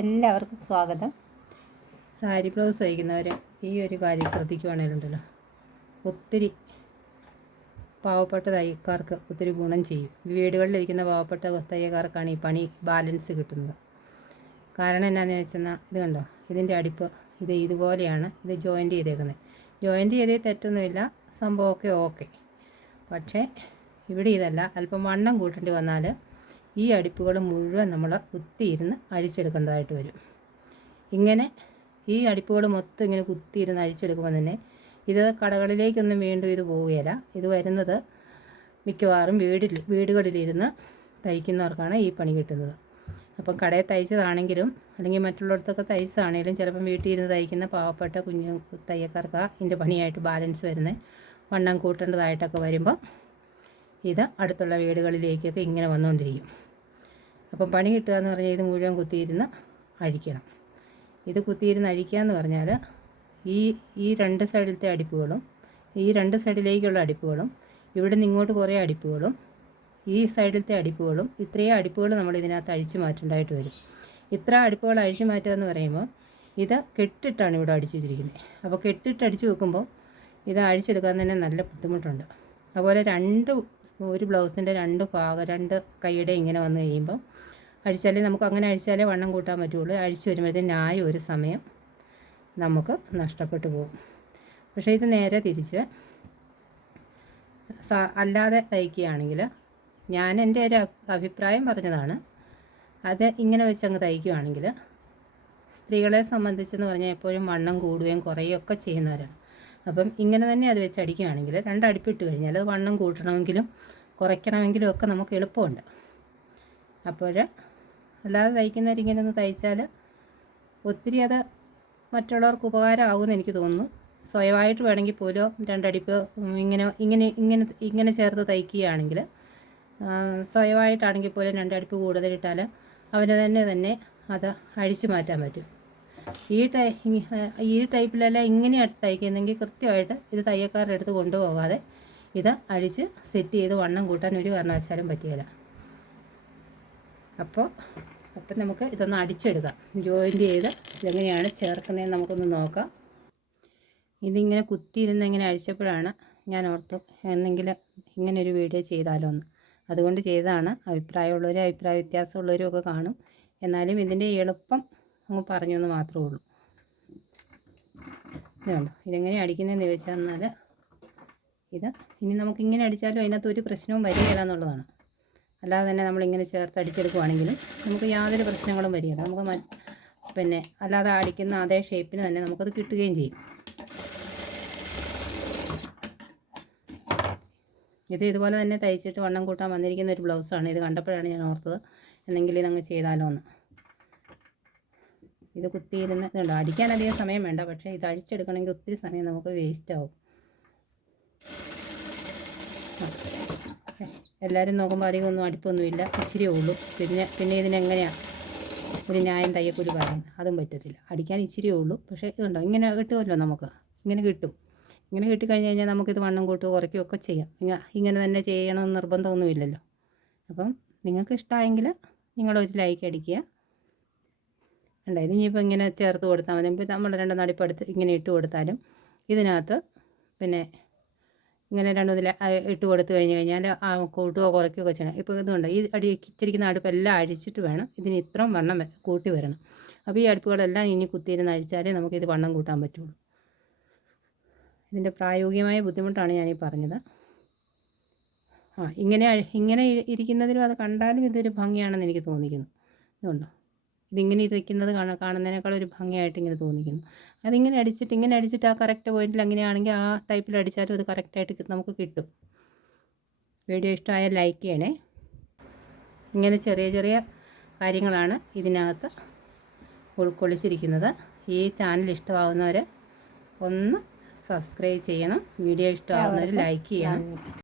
എല്ലാവർക്കും സ്വാഗതം. സാരി ബ്ലൗസ് തയ്ക്കുന്നവർ ഈ ഒരു കാര്യം ശ്രദ്ധിക്കുവാണെങ്കിലുണ്ടല്ലോ, ഒത്തിരി പാവപ്പെട്ട തയ്യക്കാർക്ക് ഒത്തിരി ഗുണം ചെയ്യും. വീടുകളിലിരിക്കുന്ന പാവപ്പെട്ട തയ്യക്കാർക്കാണ് ഈ പണി ബാലൻസ് കിട്ടുന്നത്. കാരണം എന്നാന്ന് വെച്ചെന്നാൽ ഇത് കണ്ടോ, ഇതിൻ്റെ അടിപ്പ് ഇതുപോലെയാണ്. ഇത് ജോയിൻറ്റ് ചെയ്തേക്കുന്നത്. ജോയിൻറ്റ് ചെയ്തേ തെറ്റൊന്നുമില്ല, സംഭവമൊക്കെ ഓക്കെ. പക്ഷേ ഇവിടെ ഇതല്ല, അല്പം വണ്ണം കൂട്ടേണ്ടി വന്നാൽ ഈ അടിപ്പുകൾ മുഴുവൻ നമ്മൾ കുത്തിയിരുന്ന് അഴിച്ചെടുക്കേണ്ടതായിട്ട് വരും. ഇങ്ങനെ ഈ അടിപ്പുകൾ മൊത്തം ഇങ്ങനെ കുത്തിയിരുന്ന് അഴിച്ചെടുക്കുമ്പോൾ തന്നെ ഇത് കടകളിലേക്കൊന്നും വീണ്ടും ഇത് പോവുകയില്ല. ഇത് വരുന്നത് മിക്കവാറും വീടുകളിലിരുന്ന് തയ്ക്കുന്നവർക്കാണ് ഈ പണി കിട്ടുന്നത്. അപ്പം കടയിൽ തയ്ച്ചതാണെങ്കിലും അല്ലെങ്കിൽ മറ്റുള്ളിടത്തൊക്കെ തയ്ച്ചതാണെങ്കിലും ചിലപ്പം വീട്ടിൽ ഇരുന്ന് തയ്ക്കുന്ന പാവപ്പെട്ട കുഞ്ഞു തയ്യക്കാർക്ക് ഇതിൻ്റെ പണിയായിട്ട് ബാലൻസ് വരുന്നത്. വണ്ണം കൂട്ടേണ്ടതായിട്ടൊക്കെ വരുമ്പോൾ ഇത് അടുത്തുള്ള വീടുകളിലേക്കൊക്കെ ഇങ്ങനെ വന്നുകൊണ്ടിരിക്കും. അപ്പം പണി കിട്ടുക എന്ന് പറഞ്ഞാൽ ഇത് മുഴുവൻ കുത്തിയിരുന്ന് അഴിക്കണം. ഇത് കുത്തിയിരുന്ന് അഴിക്കുക എന്ന് പറഞ്ഞാൽ ഈ രണ്ട് സൈഡിലത്തെ അടിപ്പുകളും ഈ രണ്ട് സൈഡിലേക്കുള്ള അടിപ്പുകളും ഇവിടെ നിന്ന് ഇങ്ങോട്ട് കുറേ അടിപ്പുകളും ഈ സൈഡിലത്തെ അടിപ്പുകളും ഇത്രയും അടിപ്പുകൾ നമ്മൾ ഇതിനകത്ത് അഴിച്ചു മാറ്റേണ്ടതായിട്ട് വരും. ഇത്ര അടിപ്പുകൾ അഴിച്ചു മാറ്റുക എന്ന് പറയുമ്പോൾ ഇത് കെട്ടിട്ടാണ് ഇവിടെ അടിച്ചു വെച്ചിരിക്കുന്നത്. അപ്പോൾ കെട്ടിട്ട് അടിച്ചു വെക്കുമ്പോൾ ഇത് അഴിച്ചെടുക്കാൻ തന്നെ നല്ല ബുദ്ധിമുട്ടുണ്ട്. അതുപോലെ ഒരു ബ്ലൗസിൻ്റെ രണ്ട് കൈയുടെ ഇങ്ങനെ വന്നു കഴിയുമ്പോൾ അഴിച്ചാലേ നമുക്ക് അങ്ങനെ അഴിച്ചാലേ വണ്ണം കൂട്ടാൻ പറ്റുള്ളൂ. അഴിച്ചു വരുമ്പോഴത്തേന് ഒരു സമയം നമുക്ക് നഷ്ടപ്പെട്ടു പോകും. പക്ഷേ ഇത് നേരെ തിരിച്ച് അല്ലാതെ തയ്ക്കുകയാണെങ്കിൽ, ഞാൻ എൻ്റെ ഒരു അഭിപ്രായം പറഞ്ഞതാണ്, അത് ഇങ്ങനെ വെച്ചങ്ങ് തയ്ക്കുകയാണെങ്കിൽ സ്ത്രീകളെ സംബന്ധിച്ചെന്ന് പറഞ്ഞാൽ എപ്പോഴും വണ്ണം കൂടുകയും കുറയുകയൊക്കെ ചെയ്യുന്നവരാണ്. അപ്പം ഇങ്ങനെ തന്നെ അത് വെച്ച് അടിക്കുകയാണെങ്കിൽ അടുപ്പിട്ട് കഴിഞ്ഞാൽ അത് വണ്ണം കൂട്ടണമെങ്കിലും കുറയ്ക്കണമെങ്കിലും ഒക്കെ നമുക്ക് എളുപ്പമുണ്ട്. അപ്പോൾ അല്ലാതെ തയ്ക്കുന്നവരിങ്ങനെ ഒന്ന് തയ്ച്ചാൽ ഒത്തിരി അത് മറ്റുള്ളവർക്ക് ഉപകാരമാകുമെന്ന് എനിക്ക് തോന്നുന്നു. സ്വയമായിട്ട് വേണമെങ്കിൽ പോലും രണ്ടടിപ്പ് ഇങ്ങനെ ചേർത്ത് തയ്ക്കുകയാണെങ്കിൽ, സ്വയമായിട്ടാണെങ്കിൽ പോലും രണ്ടടിപ്പ് കൂടുതലിട്ടാൽ അവന് തന്നെ അത് അഴിച്ചു മാറ്റാൻ പറ്റും. ഈ ടൈപ്പിലെല്ലാം ഇങ്ങനെയാണ് തയ്ക്കുന്നെങ്കിൽ കൃത്യമായിട്ട് ഇത് തയ്യക്കാരുടെ അടുത്ത് കൊണ്ടുപോകാതെ ഇത് അഴിച്ച് സെറ്റ് ചെയ്ത് വണ്ണം കൂട്ടാൻ ഒരു കാരണവശാലും പറ്റുകയില്ല. അപ്പോൾ നമുക്ക് ഇതൊന്ന് അടിച്ചെടുക്കാം. ജോയിൻറ്റ് ചെയ്ത് ഇതെങ്ങനെയാണ് ചേർക്കുന്നതെന്ന് നമുക്കൊന്ന് നോക്കാം. ഇതിങ്ങനെ കുത്തിയിരുന്ന് ഇങ്ങനെ അഴിച്ചപ്പോഴാണ് ഞാൻ ഓർത്തു എന്നെങ്കിൽ ഇങ്ങനൊരു വീഡിയോ ചെയ്താലോ എന്ന്. അതുകൊണ്ട് ചെയ്തതാണ്. അഭിപ്രായമുള്ളവരും അഭിപ്രായ വ്യത്യാസമുള്ളവരും ഒക്കെ കാണും. എന്നാലും ഇതിൻ്റെ എളുപ്പം അങ്ങ് പറഞ്ഞു എന്ന് മാത്രമേ ഉള്ളൂ. ഇതുണ്ടോ, ഇതെങ്ങനെ അടിക്കുന്നതെന്ന് ചോദിച്ചാൽ ഇത് ഇനി നമുക്കിങ്ങനെ അടിച്ചാലും അതിനകത്ത് ഒരു പ്രശ്നവും വരികയില്ല എന്നുള്ളതാണ്. അല്ലാതെ തന്നെ നമ്മളിങ്ങനെ ചേർത്ത് അടിച്ചെടുക്കുവാണെങ്കിലും നമുക്ക് യാതൊരു പ്രശ്നങ്ങളും വരികയില്ല. നമുക്ക് അല്ലാതെ അടിക്കുന്ന അതേ ഷേപ്പിന് തന്നെ നമുക്കത് കിട്ടുകയും ചെയ്യും. ഇതുപോലെ തന്നെ തയ്ച്ചിട്ട് വണ്ണം കൂട്ടാൻ വന്നിരിക്കുന്ന ഒരു ബ്ലൗസാണ്. ഇത് കണ്ടപ്പോഴാണ് ഞാൻ ഓർത്തത് എന്നെങ്കിലും ഇതങ്ങ് ചെയ്താലോ എന്ന്. ഇത് കുത്തിയിരുന്ന് ഇതുണ്ടോ, അടിക്കാൻ അധികം സമയം വേണ്ട, പക്ഷേ ഇത് അഴിച്ചെടുക്കണമെങ്കിൽ ഒത്തിരി സമയം നമുക്ക് വേസ്റ്റ് ആവും. എല്ലാവരും നോക്കുമ്പോൾ അധികം ഒന്നും അടുപ്പൊന്നുമില്ല, ഇച്ചിരിയേ ഉള്ളൂ. പിന്നെ ഇതിനെങ്ങനെയാണ് ഒരു ന്യായം തയ്യക്കൂലി പറയുന്നത്? അതും പറ്റത്തില്ല. അടിക്കാൻ ഇച്ചിരിയേ ഉള്ളൂ. പക്ഷേ ഇതുണ്ടോ, ഇങ്ങനെ കിട്ടുമല്ലോ, നമുക്ക് ഇങ്ങനെ കിട്ടും. ഇങ്ങനെ കിട്ടിക്കഴിഞ്ഞ് കഴിഞ്ഞാൽ നമുക്കിത് വണ്ണം കൂട്ടുകയോ കുറയ്ക്കുകയൊക്കെ ചെയ്യാം. ഇങ്ങനെ തന്നെ ചെയ്യണമെന്ന് നിർബന്ധമൊന്നുമില്ലല്ലോ. അപ്പം നിങ്ങൾക്ക് ഇഷ്ടമായെങ്കിൽ നിങ്ങളൊരു ലൈക്ക് അടിക്കുക. ഇത് ഇനിയിപ്പോൾ ഇങ്ങനെ ചേർത്ത് കൊടുത്താൽ മതി. ഇപ്പോൾ നമ്മൾ രണ്ട് നടിപ്പെടുത്ത് ഇങ്ങനെ ഇട്ട് കൊടുത്താലും ഇതിനകത്ത് ഇങ്ങനെ രണ്ടുമുതൽ ഇട്ട് കൊടുത്തു കഴിഞ്ഞാൽ കൂട്ടുകയോ കുറയ്ക്കുകയൊക്കെ ചെയ്യണം. ഇപ്പോൾ ഇതുകൊണ്ട് ഈ ഇച്ചിരിക്കുന്ന അടുപ്പെല്ലാം അഴിച്ചിട്ട് വേണം ഇതിന് ഇത്രയും വണ്ണം കൂട്ടി വരണം. അപ്പോൾ ഈ അടുപ്പുകളെല്ലാം ഇനി കുത്തിയിരുന്ന് അഴിച്ചാലേ നമുക്കിത് വണ്ണം കൂട്ടാൻ പറ്റുള്ളൂ. ഇതിൻ്റെ പ്രായോഗികമായ ബുദ്ധിമുട്ടാണ് ഞാനീ പറഞ്ഞത്. ഇങ്ങനെ ഇരിക്കുന്നതിലും അത് കണ്ടാലും ഇതൊരു ഭംഗിയാണെന്ന് എനിക്ക് തോന്നിക്കുന്നു. ഇതുകൊണ്ടോ, ഇതിങ്ങനെ ഇരിക്കുന്നത് കാണുന്നതിനേക്കാൾ ഒരു ഭംഗിയായിട്ട് ഇങ്ങനെ തോന്നിക്കുന്നു. ഇങ്ങനെ അടിച്ചിട്ട് ആ കറക്റ്റ് പോയിന്റിൽ അങ്ങനെയാണെങ്കിൽ ആ ടൈപ്പിൽ അടിച്ചാലും അത് കറക്റ്റായിട്ട് നമുക്ക് കിട്ടും. വീഡിയോ ഇഷ്ടമായാൽ ലൈക്ക് ചെയ്യണേ. ഇങ്ങനെ ചെറിയ ചെറിയ കാര്യങ്ങളാണ് ഇതിനകത്ത് ഉൾക്കൊള്ളിച്ചിരിക്കുന്നത്. ഈ ചാനൽ ഇഷ്ടമാകുന്നവർ ഒന്ന് സബ്സ്ക്രൈബ് ചെയ്യണം. വീഡിയോ ഇഷ്ടമാകുന്നവർ ലൈക്ക് ചെയ്യണം.